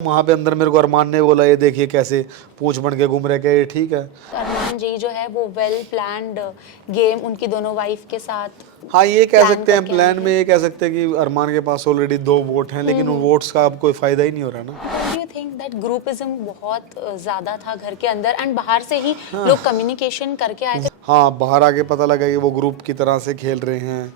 वहाँ पे अंदर मेरे को अरमान ने बोला ये देखिए कैसे पूंछ बन के घूम रहे, क्या ये ठीक है? अरमान जी जो है वो वेल प्लान्ड गेम उनकी दोनों वाइफ के साथ हाँ ये कह प्लान सकते हैं, करके प्लान आए में ये कह सकते हैं कि अरमान के पास ऑलरेडी 2 वोट हैं, लेकिन उन वोट्स का अब कोई फायदा ही नहीं हो रहा ना। Do you think that groupism बहुत ज्यादा था घर के अंदर एंड बाहर से ही लोग कम्युनिकेशन करके आए थे? हाँ, बाहर आके पता लगा कि वो ग्रुप की तरह से खेल रहे हैं।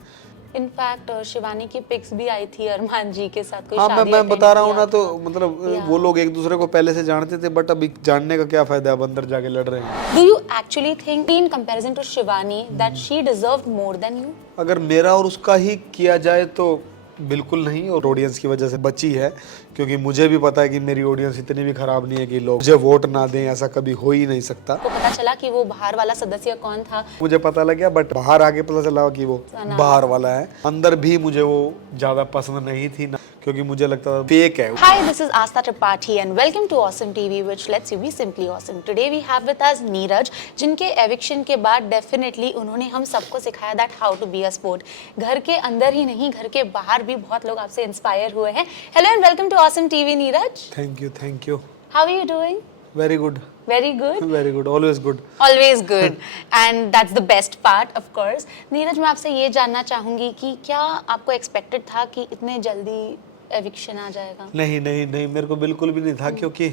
इनफैक्ट शिवानी की पिक्स भी आई थी अरमान जी के साथ कोई हाँ शादी मैं attend बता रहा हूँ किया ना, तो था। मतलब वो लोग एक दूसरे को पहले से जानते थे, बट अभी जानने का क्या फायदा है, अब अंदर जाके लड़ रहे हैं। Do you actually think in comparison to Shivani that she deserved more than you? अगर मेरा और उसका ही किया जाए तो बिल्कुल नहीं, और ऑडियंस की वजह से बची है, क्योंकि मुझे भी पता है कि मेरी ऑडियंस इतनी भी खराब नहीं है कि लोग मुझे वोट ना दें, ऐसा कभी हो ही नहीं सकता। को पता चला कि वो बाहर वाला सदस्य कौन था? मुझे पता लग गया, बट बाहर आके पता चला कि वो बाहर वाला है। अंदर भी मुझे वो ज्यादा पसंद नहीं थी ना, क्योंकि मुझे लगता था फेक है। Hi, this is Asta Tripathi and welcome to Awesome TV, which lets you be simply awesome. Today we have with us Neeraj, जिनके एविक्शन के बाद डेफिनेटली उन्होंने हम सबको सिखाया that how to be a sport. घर के अंदर ही नहीं, घर के बाहर भी बहुत लोग आपसे इंस्पायर हुए हैं। Hello and welcome to Awesome TV, Neeraj. Thank you, thank you. How are you doing? Very good, very good, very good, always good. Always good and that's the best part of course. Neeraj, मैं आपसे ये जानना चाहूंगी कि क्या आपको expected था कि इतने जल्दी एविक्शन आ जाएगा? नहीं नहीं नहीं, मेरे को बिल्कुल भी नहीं था, क्योंकि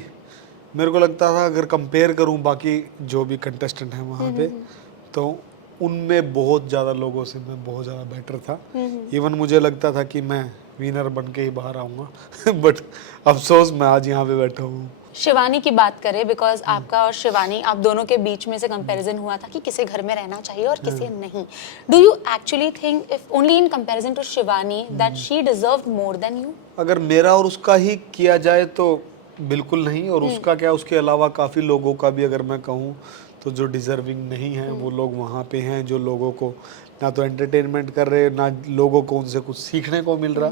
मेरे को लगता था अगर कंपेयर करूं बाकी जो भी कंटेस्टेंट हैं वहाँ पे, तो उनमें बहुत ज़्यादा लोगों से मैं बहुत ज़्यादा बेटर था। इवन मुझे लगता था कि मैं विनर बन के ही बाहर आऊँगा बट अफसोस मैं आज यहाँ पे बैठा हूँ। शिवानी की बात करें, बिकॉज आपका और शिवानी आप दोनों के बीच में से कंपैरिजन हुआ था कि किसे घर में रहना चाहिए और किसे नहीं। Do you actually think if only in comparison to Shivani that she deserved more than you? अगर मेरा और उसका ही किया जाए तो बिल्कुल नहीं, और उसका क्या, उसके अलावा काफ़ी लोगों का भी अगर मैं कहूँ तो जो डिजर्विंग नहीं है वो लोग वहाँ पे हैं, जो लोगों को ना तो एंटरटेनमेंट कर रहे, ना लोगों को उनसे कुछ सीखने को मिल रहा।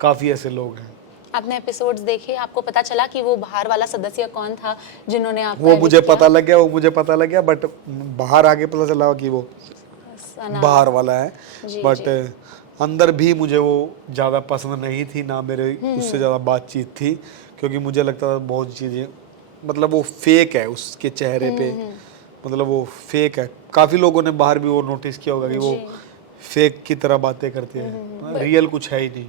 काफ़ी ऐसे लोग हैं। आपने एपिसोड्स देखे, आपको पता चला कि वो बाहर वाला सदस्य कौन था जिन्होंने आपको वो मुझे पता लग गया, वो मुझे पता लग गया, बट बाहर आके पता चला कि वो बाहर वाला है। बट अंदर भी मुझे वो ज़्यादा पसंद नहीं थी ना, मेरे उससे ज़्यादा बातचीत थी, क्योंकि मुझे लगता था बहुत चीज़ें, मतलब वो फेक है उसके चेहरे पे, मतलब वो फेक है। काफ़ी लोगों ने बाहर भी वो नोटिस किया होगा कि वो फेक की तरह बातें करते हैं, रियल कुछ है ही नहीं।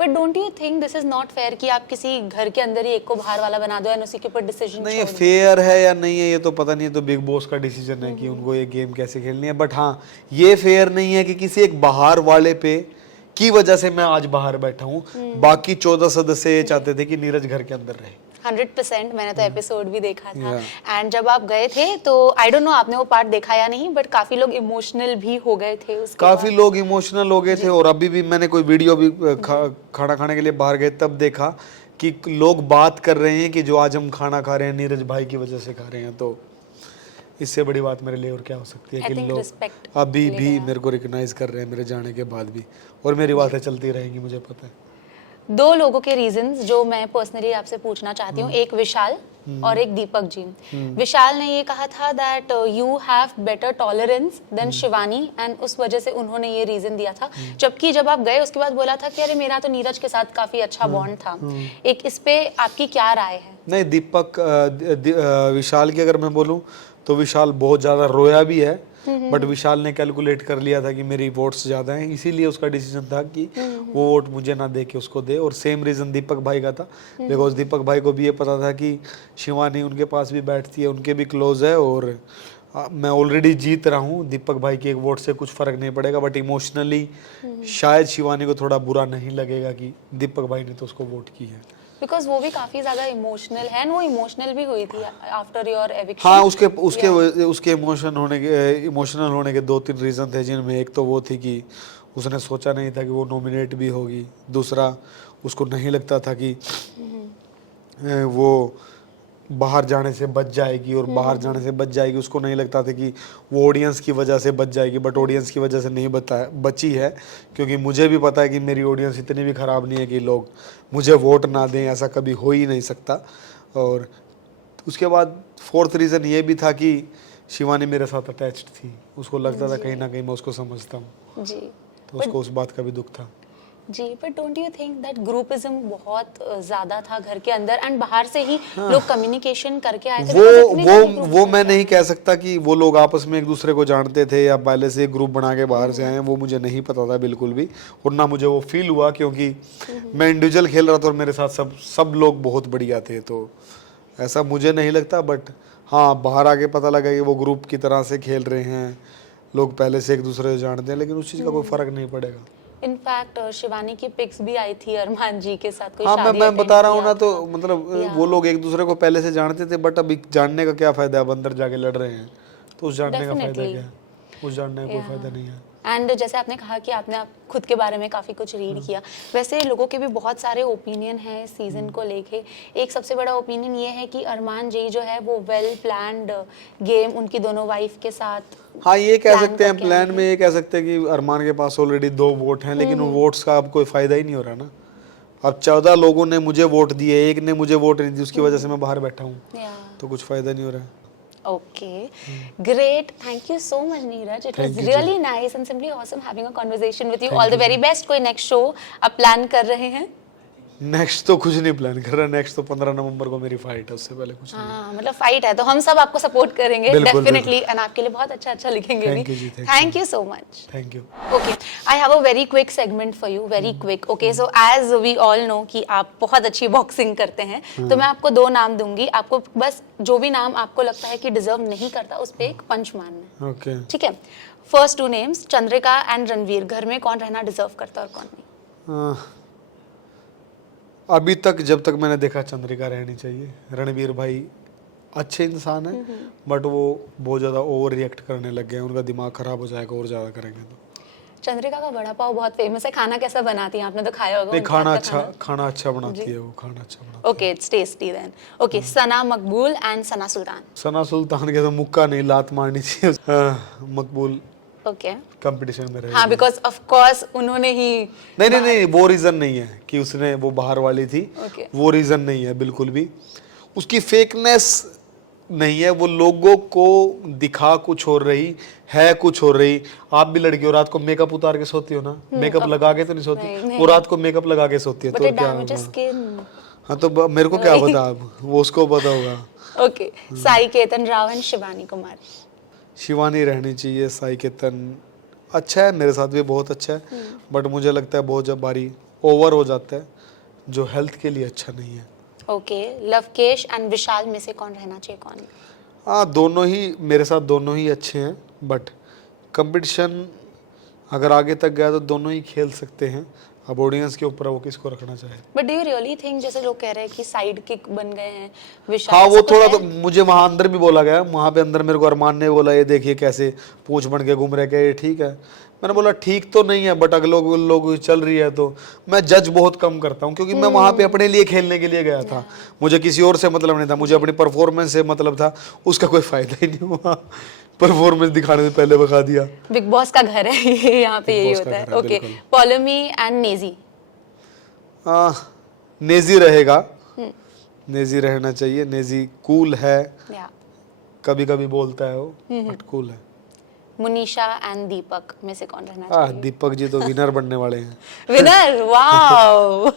But don't you think this is not fair कि आप किसी घर के अंदर ही एक को बाहर वाला बना दो एंड उसी के ऊपर डिसीजन नहीं, फेयर है या नहीं है ये तो पता नहीं है, तो बिग बॉस का डिसीजन है कि उनको ये गेम कैसे खेलनी है। बट हाँ, ये फेयर नहीं है कि किसी एक बाहर वाले पे की वजह से मैं आज बाहर बैठा हूँ। बाकी 14 सदस्य ये चाहते थे कि नीरज घर के अंदर रहे। 100%। मैंने तो एपिसोड भी देखा था एंड जब आप गए थे तो आई डोंट नो आपने वो पार्ट देखा या नहीं, बट काफी लोग इमोशनल भी हो गए थे उसके काफी लोग इमोशनल हो गए थे। और अभी भी मैंने कोई वीडियो भी खाना खाने के लिए बाहर गए तब देखा कि लोग बात कर रहे हैं कि जो आज हम खाना खा रहे हैं नीरज भाई की वजह से खा रहे हैं। तो इससे बड़ी बात मेरे लिए और क्या हो सकती है कि लोग अभी भी मेरे को रिकॉग्नाइज कर रहे हैं मेरे जाने के बाद भी, और मेरी बातें चलती रहेंगी, मुझे पता है। दो लोगों के रीजंस जो मैं पर्सनली आपसे पूछना चाहती हूँ, एक विशाल और एक दीपक जी। विशाल ने ये कहा था that you have better tolerance than Shivani and उस वजह से उन्होंने ये रीजन दिया था, जबकि जब आप गए उसके बाद बोला था कि अरे मेरा तो नीरज के साथ काफी अच्छा बॉन्ड था। एक इस पे आपकी क्या राय है? नहीं, दीपक विशाल की अगर मैं बोलूँ तो विशाल बहुत ज़्यादा रोया भी है, बट विशाल ने कैलकुलेट कर लिया था कि मेरी वोट्स ज़्यादा हैं, इसीलिए उसका डिसीजन था कि वो वोट मुझे ना दे के उसको दे। और सेम रीज़न दीपक भाई का था, बिकॉज दीपक भाई को भी ये पता था कि शिवानी उनके पास भी बैठती है, उनके भी क्लोज है, और मैं ऑलरेडी जीत रहा हूँ, दीपक भाई की एक वोट से कुछ फ़र्क नहीं पड़ेगा। बट इमोशनली शायद शिवानी को थोड़ा बुरा नहीं लगेगा कि दीपक भाई ने तो उसको वोट की है, बिकॉज वो भी काफी ज्यादा इमोशनल है, वो इमोशनल भी हुई थी आफ्टर योर एविक्शन। हाँ, उसके इमोशनल होने के 2-3 रीज़न थे, जिनमें एक तो वो थी कि उसने सोचा नहीं था कि वो नॉमिनेट भी होगी। दूसरा, उसको नहीं लगता था कि वो बाहर जाने से बच जाएगी, और बाहर जाने से बच जाएगी उसको नहीं लगता था कि वो ऑडियंस की वजह से बच जाएगी। बट ऑडियंस की वजह से नहीं बची है, क्योंकि मुझे भी पता है कि मेरी ऑडियंस इतनी भी ख़राब नहीं है कि लोग मुझे वोट ना दें, ऐसा कभी हो ही नहीं सकता। और उसके बाद 4th रीज़न ये भी था कि शिवानी मेरे साथ अटैच्ड थी, उसको लगता था कहीं ना कहीं मैं उसको समझता हूँ, तो उसको उस बात का भी दुख था। जी, but don't you think that groupism बहुत ज्यादा था घर के अंदर एंड बाहर से ही लोग कम्युनिकेशन करके आए थे? because इतने सारे वो groups वो थे। मैं नहीं कह सकता कि वो लोग आपस में एक दूसरे को जानते थे या पहले से ग्रुप बना के बाहर से आए हैं, वो मुझे नहीं पता था बिल्कुल भी, और ना मुझे वो फील हुआ, क्योंकि मैं इंडिविजुअल खेल रहा था और मेरे साथ सब लोग बहुत बढ़िया थे, तो ऐसा मुझे नहीं लगता। बट हाँ, बाहर आके पता लगा कि वो ग्रुप की तरह से खेल रहे हैं, लोग पहले से एक दूसरे को जानते हैं, लेकिन उस चीज़ का कोई फर्क नहीं पड़ेगा। इनफैक्ट शिवानी की पिक्स भी आई थी अरमान जी के साथ, कोई हाँ, शादी मैं attend बता रहा हूँ किया ना, तो था। मतलब वो लोग एक दूसरे को पहले से जानते थे, बट अभी जानने का क्या फायदा है, अब अंदर जाके लड़ रहे हैं, तो उस जानने का फायदा Definitely. क्या है? उस जानने का कोई फायदा नहीं है। एंड जैसे आपने कहा कि आपने खुद के बारे में काफ़ी कुछ रीड किया, वैसे लोगों के भी बहुत सारे ओपिनियन हैं इस सीज़न को लेके। एक सबसे बड़ा ओपिनियन ये है कि अरमान जी जो है वो वेल प्लान्ड गेम उनकी दोनों वाइफ के साथ हाँ, ये कह plan सकते हैं, करके प्लान आए में ये कह सकते हैं कि अरमान के पास ऑलरेडी 2 वोट हैं, लेकिन उन वोट्स का अब कोई फायदा ही नहीं हो रहा ना। अब 14 लोगों ने मुझे वोट दिए, एक ने मुझे वोट नहीं दी, उसकी वजह से मैं बाहर बैठा हूँ, या तो कुछ फायदा नहीं हो रहा है। Okay, great. Thank you so much, Neeraj. It was Thank you, really nice and simply awesome having a conversation with you. All the very best. कोई next show आप plan कर रहे हैं? नेक्स्ट तो कुछ नहीं प्लान कर रहा, नेक्स्ट तो 15 नवंबर को मेरी फाइट है, उससे पहले कुछ नहीं। हाँ, मतलब फाइट है तो हम सब आपको सपोर्ट करेंगे बिल्कुल, डेफिनेटली, एंड आपके लिए बहुत अच्छा लिखेंगे Thank भी। you जी, thank thank you so much. Thank you. Okay, I have a very quick segment for you, very quick. Okay, so as we all know कि आप बहुत अच्छी बॉक्सिंग करते हैं, तो मैं आपको 2 नाम दूंगी, आपको बस जो भी नाम आपको लगता है कि डिजर्व नहीं करता उस पे एक पंच मारना है, ओके। ठीक है? First 2 names, Chandrika and Ranveer, घर में कौन रहना डिजर्व करता है और कौन नहीं? अभी तक जब तक मैंने देखा, चंद्रिका रहनी चाहिए। रणवीर भाई अच्छे इंसान है, बट वो बहुत ज़्यादा ओवर रिएक्ट करने लग गए हैं, उनका दिमाग खराब हो जाएगा और ज़्यादा करेंगे तो। चंद्रिका का वड़ा पाव बहुत फेमस है, खाना कैसा बनाती हैं? आपने तो खाया होगा नहीं, उनके हाथ का खाना अच्छा बनाती है वो, खाना अच्छा बनाती okay, it's tasty then. Okay, Sana Maqbool and सना सुल्तान। है। सना सुल्तान के तो मुक्का नहीं, लात मारनी चाहिए। मकबूल ओके, कंपटीशन में रहे। हाँ, बिकॉज ऑफ कोर्स उन्होंने ही नहीं, वो रीजन नहीं है कि उसने वो बाहर वाली थी, Okay. वो रीजन नहीं है बिल्कुल भी। उसकी फेकनेस नहीं है, वो लोगों को दिखा कुछ हो रही है, कुछ हो रही। आप भी लड़की हो, रात को मेकअप उतार के सोती हो ना, मेकअप लगा के तो नहीं सोती, नहीं। वो रात को मेकअप लगा के सोती है, बट तो इट क्या डैमेजेस होगा? स्किन। हाँ, तो मेरे को क्या पता, अब वो उसको पता होगा। Okay, Sai Ketan Rao and Shivani Kumari. शिवानी रहनी चाहिए। साई केतन अच्छा है, मेरे साथ भी बहुत अच्छा है, बट मुझे लगता है बहुत जब बारी ओवर हो जाता है, जो हेल्थ के लिए अच्छा नहीं है। ओके, लवकेश एंड विशाल में से कौन रहना चाहिए, कौन नहीं? हाँ, दोनों ही मेरे साथ दोनों ही अच्छे हैं, बट कंपटीशन अगर आगे तक गया तो दोनों ही खेल सकते हैं। अब ऑडियंस के ऊपर है वो किसको रखना चाहे। But do you really think, जैसे लोग कह रहे हैं कि साइड किक बन गए हैं विशाल? हाँ, वो ऐसा कुछ थोड़ा है? तो मुझे वहाँ अंदर भी बोला गया, वहाँ पे अंदर मेरे को अरमान ने बोला, ये देखिए कैसे पूंछ बन के घूम रहे, क्या ये ठीक है? मैंने बोला ठीक तो नहीं है, बट अगर लोग चल रही है तो मैं जज बहुत कम करता हूँ, क्योंकि मैं वहाँ पे अपने लिए खेलने के लिए गया था, मुझे किसी और से मतलब नहीं था, मुझे अपनी परफॉर्मेंस से मतलब था। उसका कोई फायदा ही नहीं हुआ, परफॉर्मेंस दिखाने से पहले बता दिया। बिग बॉस का घर है ये, यहाँ पे बिग यही बॉस का होता है। घर है, ओके, बिल्कुल। पॉलोमी एंड नेजी। नेजी रहेगा, नेजी रहना चाहिए। नेजी कूल है, या कभी कभी बोलता है वो, बट कूल है। मुनीशा एंड दीपक में से कौन रहना चाहिए? दीपक जी तो विनर बनने वाले हैं। विनर, वाओ,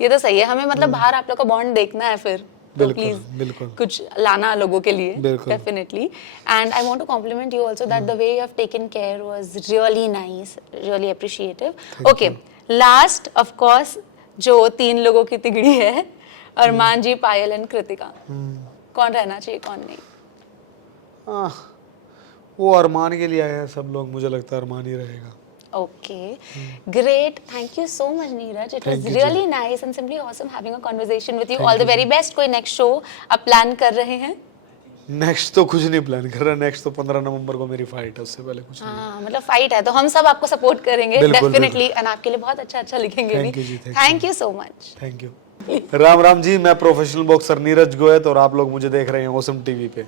ये तो सही है। हमें मतलब बाहर आप लोग का बॉन्ड देखना है फिर, तो बिल्कुल, प्लीज बिल्कुल। कुछ लाना लोगों के लिए, बिल्कुल। Definitely. And I want to compliment you also that the way you have taken care was really nice, really appreciative. Okay, last of course जो 3 लोगों की तिगड़ी है, अरमान जी, पायल एंड कृतिका, कौन रहना चाहिए, कौन नहीं? वो अरमान के लिए आया है सब लोग, मुझे लगता है अरमान ही रहेगा। Okay, great. Thank you so much, Neeraj. It was Thank you, really nice and simply awesome having a conversation with you. All the very best. कोई next show आप plan कर रहे हैं? नेक्स्ट तो कुछ नहीं प्लान कर रहा, नेक्स्ट तो 15 नवंबर को मेरी फाइट है, उससे पहले कुछ नहीं। हाँ, मतलब फाइट है तो हम सब आपको सपोर्ट करेंगे बिल्कुल, डेफिनेटली, एंड आपके लिए बहुत अच्छा लिखेंगे भी। Thank you जी, thank thank you so much. Thank you. Ram Ram ji, मैं प्रोफेशनल बॉक्सर नीरज गोयत और आप लोग मुझे देख रहे हैं ओसम टीवी पे।